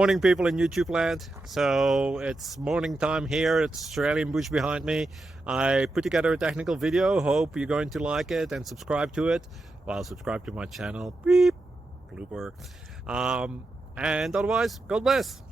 Morning people in YouTube land. So it's morning time here. It's Australian bush behind me. I put together a technical video. Hope you're going to like it and subscribe to it. Well, subscribe to my channel. Beep. Blooper. And otherwise, God bless.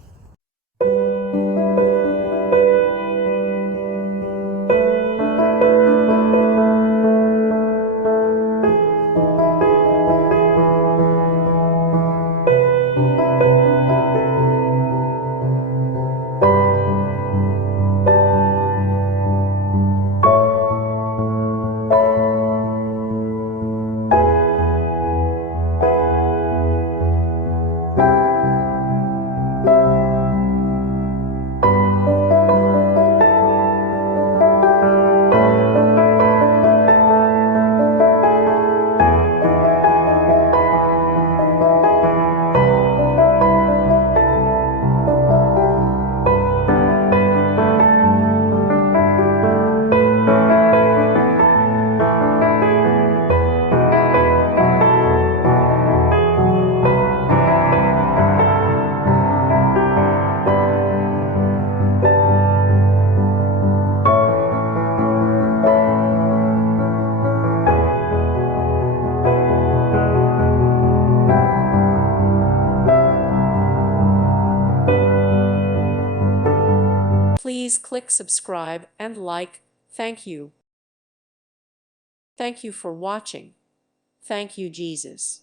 Please click subscribe and like. Thank you. Thank you for watching. Thank you, Jesus.